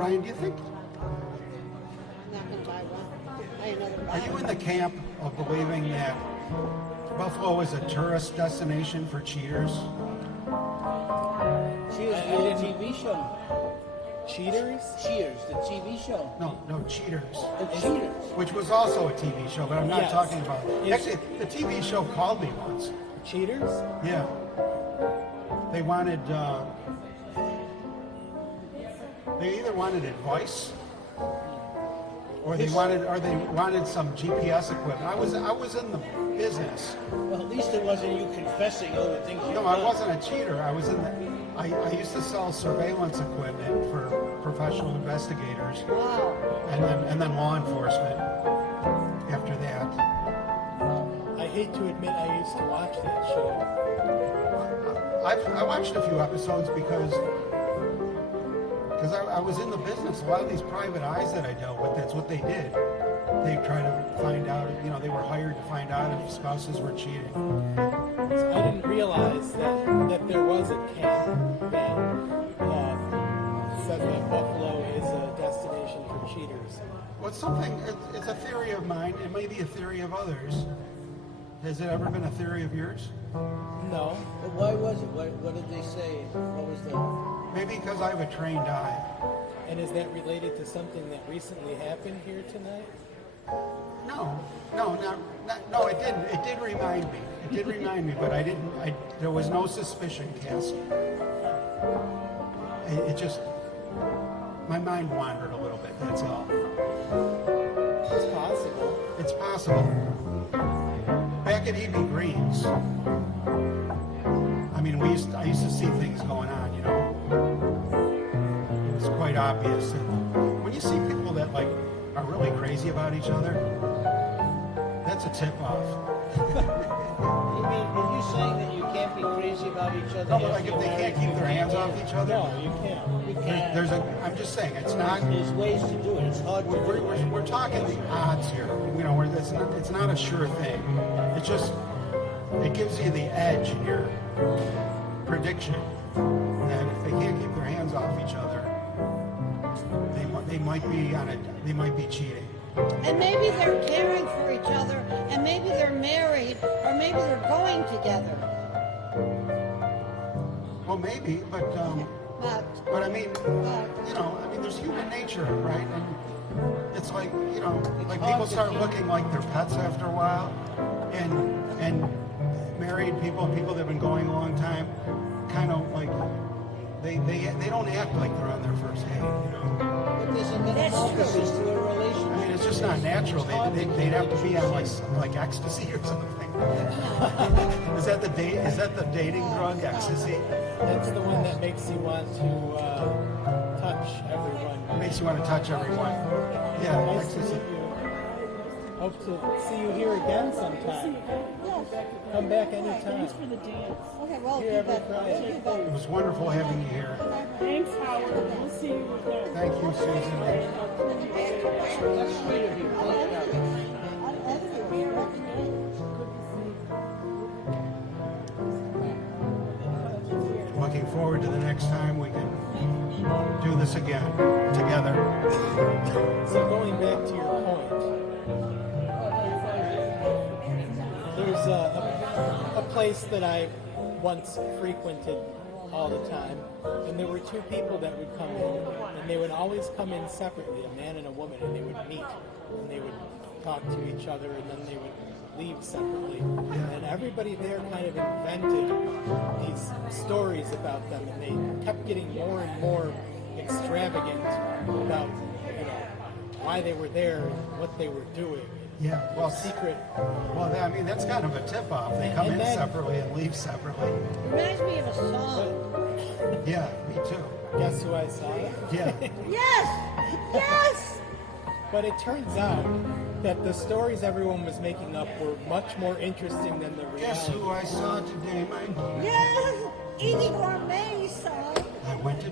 Ryan, do you think, I'm not going to buy one. Buy another are you in the bottle. camp of believing that Buffalo is a tourist destination for cheaters? Cheers, I the old didn't- TV show. Cheaters? Cheers, the TV show. No, Cheaters. The Cheaters. Which was also a TV show, but I'm not Yes. talking about. It's- Actually, the TV show called me once. Cheaters? Yeah. They wanted. They either wanted advice, or they wanted some GPS equipment. I was in the business. Well, at least it wasn't you confessing all the things you No, I wasn't a cheater. I was in the. I used to sell surveillance equipment for professional investigators, Wow. and then law enforcement. After that, I hate to admit I used to watch that show. I watched a few episodes because I was in the business. A lot of these private eyes that I dealt with, that's what they did. They try to find out. They were hired to find out if spouses were cheating. So I didn't realize that there was a camp that said that Buffalo is a destination for cheaters. Well, it's a theory of mine. It may be a theory of others. Has it ever been a theory of yours? No. But why was it? What did they say? What was the... Maybe because I have a trained eye. And is that related to something that recently happened here tonight? No, it didn't. It did remind me. It did remind me, but there was no suspicion cast. It just, my mind wandered a little bit, that's all. It's possible. It's possible. Back at E.B. Green's, I mean, I used to see things going on, It was quite obvious. And when you see people that are really crazy about each other, that's a tip-off. Are you saying that you can't be crazy about each other? No, but if they can't keep their hands off each other, No, you can't. You can't. I'm just saying, it's not. There's ways to do it. It's hard to do. We're talking the odds here. It's not a sure thing. It gives you the edge in your prediction that if they can't keep their hands off each other, they might be cheating. And maybe they're caring for each other, and maybe they're married, or maybe they're going together. Well, maybe, but I mean, there's human nature, right? And it's like people start looking like their pets after a while, and married people that have been going a long time, kind of like they don't act like they're on their first date, But there's a metamorphosis to a relationship. I mean, it's just not natural. They'd have to be on like ecstasy or something. Is that the dating drug, ecstasy? That's the one that makes you want to touch everyone. Makes you want to touch everyone. Yeah, Nice to ecstasy. meet you. Hope to see you here again sometime. Come back anytime. Okay, well, Here every Friday. It was wonderful having you here. Thanks, Howard. We'll see you again. Thank you, Susan. That's sweet of you. Looking forward to the next time we can do this again together. So going back to your point, there's a place that I once frequented all the time, and there were two people that would come in, and they would always come in separately, a man and a woman, and they would meet, and they would talk to each other, and then they would leave separately. And everybody there kind of invented these stories about them, and they kept getting more and more extravagant about, why they were there and what they were doing. Yeah, well, Secret. well, I mean, that's kind of a tip-off. They come in And then- separately and leave separately. reminds me of a song. Yeah, me too. Guess who I saw? Yeah. Yes! Yes! But it turns out that the stories everyone was making up were much more interesting than the Guess reality. who I saw today, my dear? Yes! Edie Gourmet song. I went to